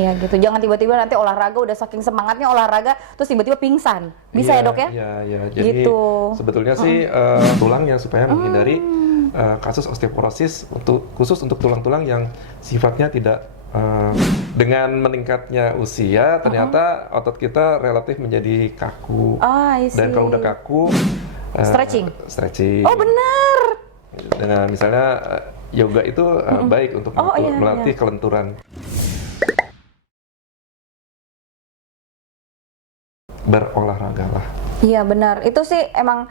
Iya gitu. Jangan tiba-tiba nanti olahraga udah saking semangatnya olahraga terus tiba-tiba pingsan. Bisa ya, Dok ya? Iya. Jadi Gitu. sebetulnya sih tulangnya supaya menghindari kasus osteoporosis khusus untuk tulang-tulang yang sifatnya tidak dengan meningkatnya usia ternyata otot kita relatif menjadi kaku. I see. Dan kalau udah kaku Stretching. Stretching. Oh benar. Dengan misalnya yoga itu baik untuk melatih kelenturan. Berolahragalah. Iya benar. Itu sih emang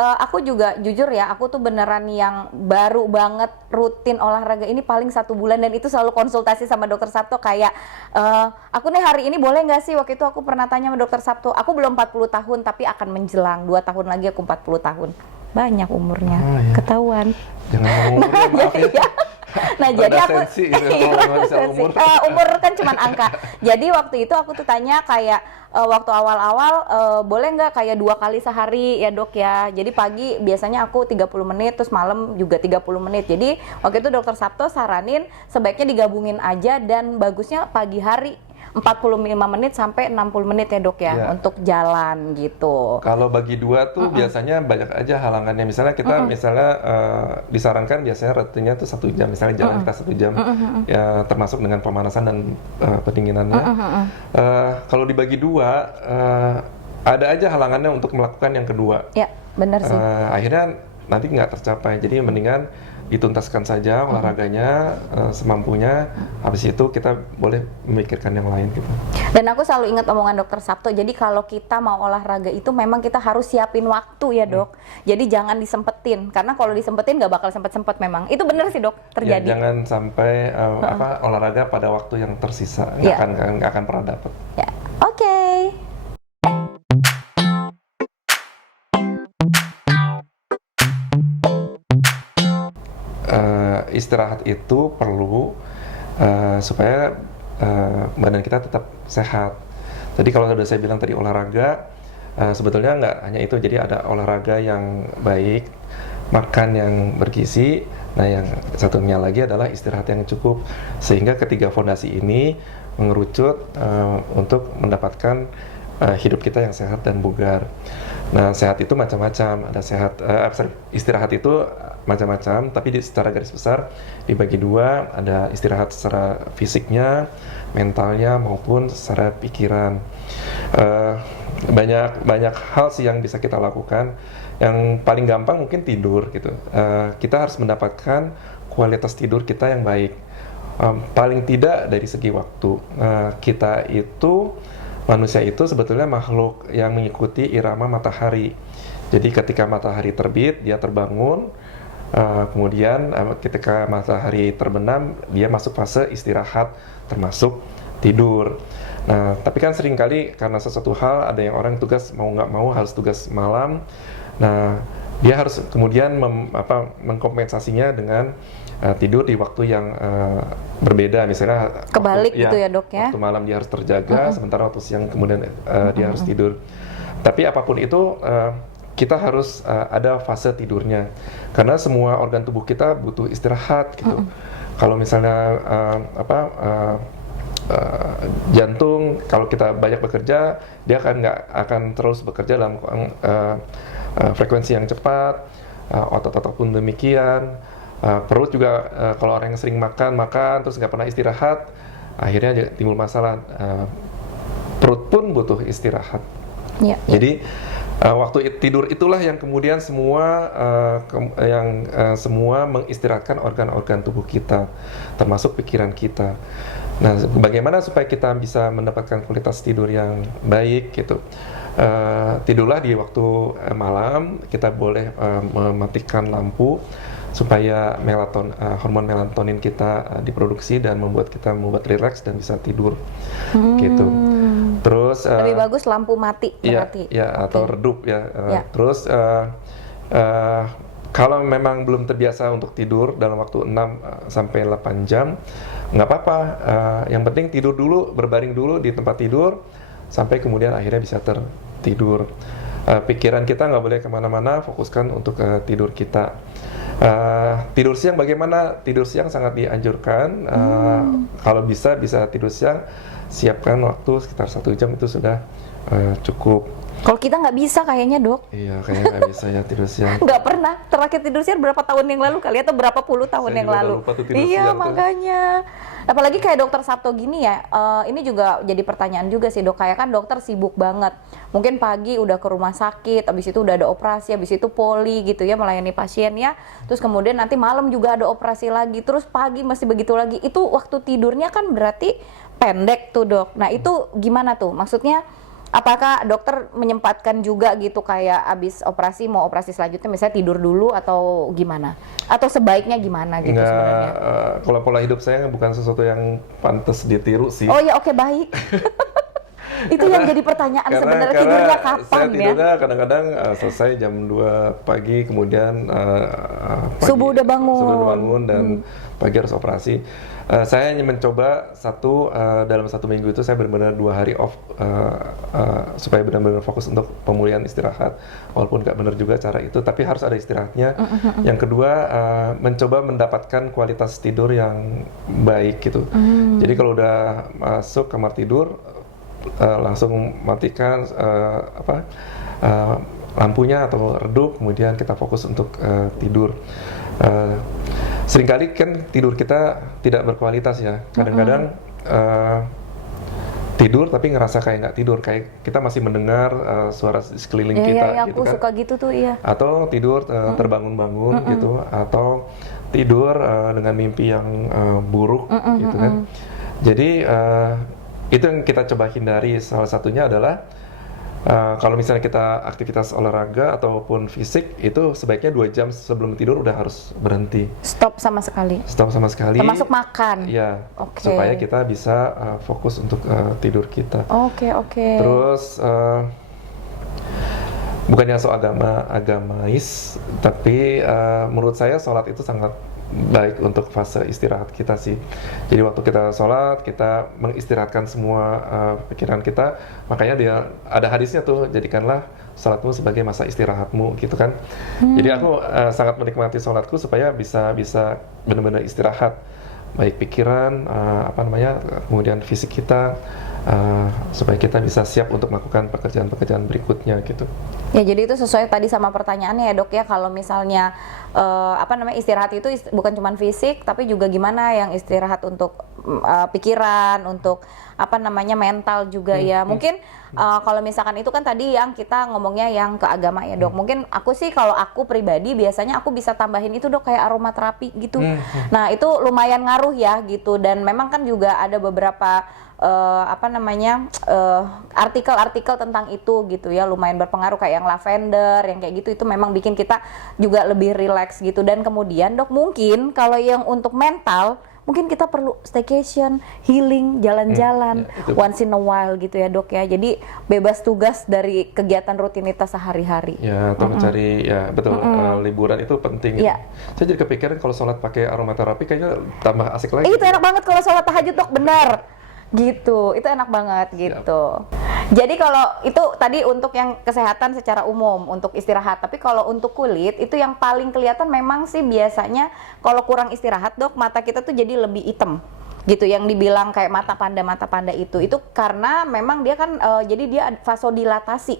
aku juga jujur ya, aku tuh beneran yang baru banget rutin olahraga ini paling 1 bulan dan itu selalu konsultasi sama dokter Sabto kayak aku nih hari ini boleh nggak sih, waktu itu aku pernah tanya sama dokter Sabto, aku belum 40 tahun tapi akan menjelang 2 tahun lagi aku 40 tahun. Banyak umurnya, ketahuan. Jangan ngomong umur, maaf ya. Nah jadi aku umur kan cuman angka. Jadi waktu itu aku tuh tanya kayak waktu awal-awal boleh nggak kayak 2 kali sehari ya dok ya. Jadi pagi biasanya aku 30 menit terus malam juga 30 menit. Jadi waktu itu dokter Sabto saranin sebaiknya digabungin aja dan bagusnya pagi hari 45 menit sampai 60 menit ya dok ya, untuk jalan gitu. Kalau bagi 2 tuh biasanya banyak aja halangannya. Misalnya kita disarankan biasanya rutinnya tuh 1 jam. Misalnya jalan kita 1 jam, ya termasuk dengan pemanasan dan pendinginannya. Kalau dibagi 2, ada aja halangannya untuk melakukan yang kedua. Ya benar sih. Akhirnya nanti nggak tercapai. Jadi mendingan dituntaskan saja olahraganya semampunya. Habis itu kita boleh memikirkan yang lain gitu. Dan aku selalu ingat omongan dokter Sabto. Jadi kalau kita mau olahraga itu memang kita harus siapin waktu ya dok. Jadi jangan disempetin karena kalau disempetin nggak bakal sempet-sempet memang. Itu benar sih dok terjadi. Ya, jangan sampai olahraga pada waktu yang tersisa. Nggak akan pernah dapat. Ya. Oke. Istirahat itu perlu supaya badan kita tetap sehat. Jadi kalau sudah saya bilang tadi olahraga, sebetulnya nggak hanya itu. Jadi ada olahraga yang baik, makan yang bergizi. Nah yang satunya lagi adalah istirahat yang cukup. Sehingga ketiga fondasi ini mengerucut untuk mendapatkan hidup kita yang sehat dan bugar. Nah sehat itu macam-macam. Ada istirahat itu macam-macam, tapi secara garis besar dibagi 2, ada istirahat secara fisiknya, mentalnya maupun secara pikiran. Banyak hal sih yang bisa kita lakukan. Yang paling gampang mungkin tidur gitu. Kita harus mendapatkan kualitas tidur kita yang baik. Paling tidak dari segi waktu. Kita itu manusia itu sebetulnya makhluk yang mengikuti irama matahari. Jadi ketika matahari terbit dia terbangun. Kemudian ketika matahari terbenam dia masuk fase istirahat termasuk tidur. Nah tapi kan seringkali karena sesuatu hal ada yang orang tugas mau nggak mau harus tugas malam. Nah dia harus kemudian mengkompensasinya dengan tidur di waktu yang berbeda, misalnya kebalik gitu ya dok ya. Waktu malam dia harus terjaga, sementara waktu siang kemudian dia harus tidur. Tapi apapun itu kita harus ada fase tidurnya, karena semua organ tubuh kita butuh istirahat gitu. Kalau misalnya jantung, kalau kita banyak bekerja, dia nggak akan terus bekerja dalam frekuensi yang cepat. Otot-otot pun demikian. Perut juga, kalau orang yang sering makan terus nggak pernah istirahat, akhirnya timbul masalah. Perut pun butuh istirahat. Jadi waktu tidur itulah yang kemudian semua mengistirahatkan organ-organ tubuh kita, termasuk pikiran kita. Nah, bagaimana supaya kita bisa mendapatkan kualitas tidur yang baik gitu? Tidurlah di waktu malam. Kita boleh mematikan lampu supaya hormon melatonin kita diproduksi dan membuat rileks dan bisa tidur gitu. Terus lebih bagus lampu mati berarti. Atau redup ya. Terus kalau memang belum terbiasa untuk tidur dalam waktu 6 sampai 8 jam, nggak apa-apa. Yang penting tidur dulu, berbaring dulu di tempat tidur sampai kemudian akhirnya bisa tertidur. Pikiran kita nggak boleh kemana-mana, fokuskan untuk tidur kita. Tidur siang bagaimana? Tidur siang sangat dianjurkan. Kalau bisa tidur siang, siapkan waktu sekitar 1 jam itu sudah cukup. Kalau kita nggak bisa kayaknya, Dok. Iya, kayaknya nggak bisa ya tidur siang. Nggak pernah. Terakhir tidur siang berapa tahun yang lalu kali, atau berapa puluh tahun Saya yang juga lalu. udah lupa tuh tidur Iya, siang tuh. makanya. Apalagi kayak dokter Sabto gini ya, ini juga jadi pertanyaan juga sih, Dok. Kayak kan dokter sibuk banget. Mungkin pagi udah ke rumah sakit, habis itu udah ada operasi, habis itu poli gitu ya, melayani pasien ya. Terus kemudian nanti malam juga ada operasi lagi, terus pagi masih begitu lagi. Itu waktu tidurnya kan berarti pendek tuh, Dok. Nah, itu gimana tuh? Maksudnya apakah dokter menyempatkan juga gitu kayak abis operasi, mau operasi selanjutnya misalnya tidur dulu atau gimana? Atau sebaiknya gimana gitu sebenarnya? Kalau pola hidup saya bukan sesuatu yang pantas ditiru sih. Oh ya, oke, baik. Itu yang jadi pertanyaan sebenarnya, tidurnya kapan saya ya? tidurnya kadang-kadang selesai jam 2 pagi, kemudian Subuh udah bangun. subuh udah bangun dan pagi harus operasi. Saya hanya mencoba dalam 1 minggu itu saya benar-benar 2 hari off supaya benar-benar fokus untuk pemulihan istirahat. Walaupun nggak benar juga cara itu, tapi harus ada istirahatnya. Yang kedua, mencoba mendapatkan kualitas tidur yang baik gitu. Jadi kalau udah masuk kamar tidur, langsung matikan lampunya atau redup, kemudian kita fokus untuk tidur. Seringkali kan tidur kita tidak berkualitas ya. Kadang-kadang tidur tapi ngerasa kayak nggak tidur, kayak kita masih mendengar suara di sekeliling kita Iya, gitu aku kan. suka gitu tuh, iya. Atau tidur terbangun-bangun gitu, atau tidur dengan mimpi yang buruk gitu kan. Jadi itu yang kita coba hindari. Salah satunya adalah kalau misalnya kita aktivitas olahraga ataupun fisik, itu sebaiknya 2 jam sebelum tidur udah harus berhenti. Stop sama sekali. Stop sama sekali. Termasuk makan. Iya. Oke. Supaya kita bisa fokus untuk tidur kita. Oke. Terus bukannya so agamais, tapi menurut saya sholat itu sangat baik untuk fase istirahat kita sih. Jadi waktu kita sholat, kita mengistirahatkan semua pikiran kita. Makanya dia ada hadisnya tuh, jadikanlah sholatmu sebagai masa istirahatmu gitu kan. Jadi aku sangat menikmati sholatku supaya bisa benar-benar istirahat, baik pikiran, kemudian fisik kita, supaya kita bisa siap untuk melakukan pekerjaan-pekerjaan berikutnya gitu. Ya, jadi itu sesuai tadi sama pertanyaannya ya, Dok ya. Kalau misalnya istirahat itu bukan cuma fisik, tapi juga gimana yang istirahat untuk pikiran, untuk mental juga ya. Mungkin kalau misalkan itu kan tadi yang kita ngomongnya yang ke agama ya, Dok. Mungkin aku sih, kalau aku pribadi biasanya aku bisa tambahin itu, Dok, kayak aromaterapi gitu. Nah, itu lumayan ngaruh ya gitu, dan memang kan juga ada beberapa artikel-artikel tentang itu gitu ya, lumayan berpengaruh, kayak yang lavender, yang kayak gitu, itu memang bikin kita juga lebih rileks gitu. Dan kemudian, Dok, mungkin kalau yang untuk mental, mungkin kita perlu staycation, healing, jalan-jalan once in a while gitu ya, Dok ya. Jadi bebas tugas dari kegiatan rutinitas sehari-hari. Ya, atau mencari, ya betul, liburan itu penting. Iya. Saya jadi kepikiran kalau sholat pakai aromaterapi kayaknya tambah asik lagi. Itu enak banget kalau sholat tahajud, Dok, benar. Gitu, itu enak banget gitu. Jadi kalau itu tadi untuk yang kesehatan secara umum, untuk istirahat. Tapi kalau untuk kulit, itu yang paling kelihatan memang sih biasanya kalau kurang istirahat, Dok, mata kita tuh jadi lebih hitam gitu, yang dibilang kayak mata panda itu karena memang dia kan jadi dia vasodilatasi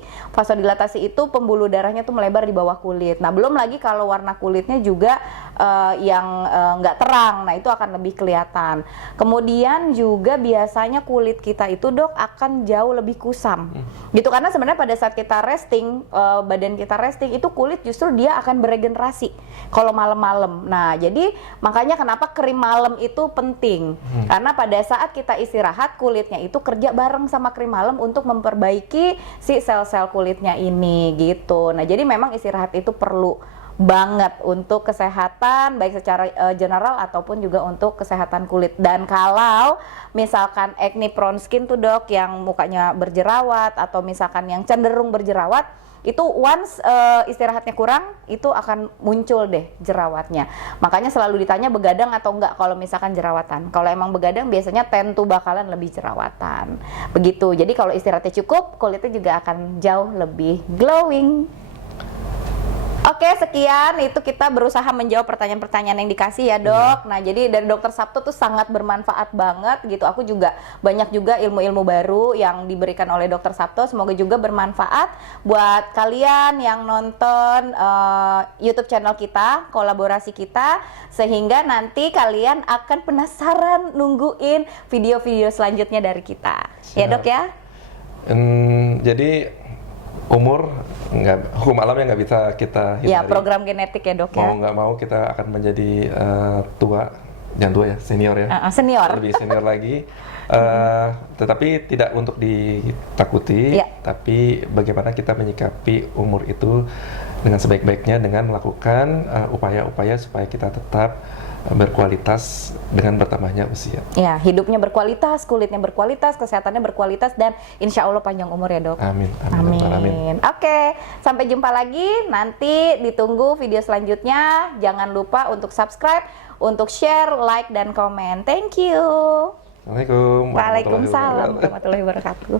itu pembuluh darahnya tuh melebar di bawah kulit. Nah, belum lagi kalau warna kulitnya juga yang nggak terang, nah itu akan lebih kelihatan. Kemudian juga biasanya kulit kita itu, Dok, akan jauh lebih kusam gitu, karena sebenarnya pada saat kita resting, badan kita resting, itu kulit justru dia akan beregenerasi kalau malam-malam. Nah, jadi makanya kenapa krim malam itu penting. Karena pada saat kita istirahat, kulitnya itu kerja bareng sama krim malam untuk memperbaiki si sel-sel kulitnya ini gitu. Nah, jadi memang istirahat itu perlu banget untuk kesehatan, baik secara general ataupun juga untuk kesehatan kulit. Dan kalau misalkan acne prone skin tuh, Dok, yang mukanya berjerawat atau misalkan yang cenderung berjerawat, itu once istirahatnya kurang, itu akan muncul deh jerawatnya. Makanya selalu ditanya begadang atau enggak kalau misalkan jerawatan. Kalau emang begadang biasanya tentu bakalan lebih jerawatan. Begitu. Jadi kalau istirahatnya cukup, kulitnya juga akan jauh lebih glowing. Oke. Oke, sekian itu kita berusaha menjawab pertanyaan-pertanyaan yang dikasih ya, Dok. Nah, jadi dari Dokter Sabto tuh sangat bermanfaat banget gitu. Aku juga banyak juga ilmu-ilmu baru yang diberikan oleh Dokter Sabto. Semoga juga bermanfaat buat kalian yang nonton YouTube channel kita, kolaborasi kita, sehingga nanti kalian akan penasaran nungguin video-video selanjutnya dari kita. Ya, Dok ya? Jadi umur hukum alamnya nggak bisa kita hindari. Ya, program genetik ya, Dok ya. Mau nggak mau kita akan menjadi tua, jangan tua ya, senior ya. Senior. Lebih senior lagi. Tetapi tidak untuk ditakuti, tapi bagaimana kita menyikapi umur itu dengan sebaik-baiknya dengan melakukan upaya-upaya supaya kita tetap berkualitas dengan bertambahnya usia. Ya, hidupnya berkualitas, kulitnya berkualitas, kesehatannya berkualitas, dan insya Allah panjang umur ya, Dok. Amin. Amin. Oke, sampai jumpa lagi. Nanti ditunggu video selanjutnya. Jangan lupa untuk subscribe, untuk share, like, dan komen. Thank you. Assalamualaikum. Waalaikumsalam warahmatullahi wabarakatuh.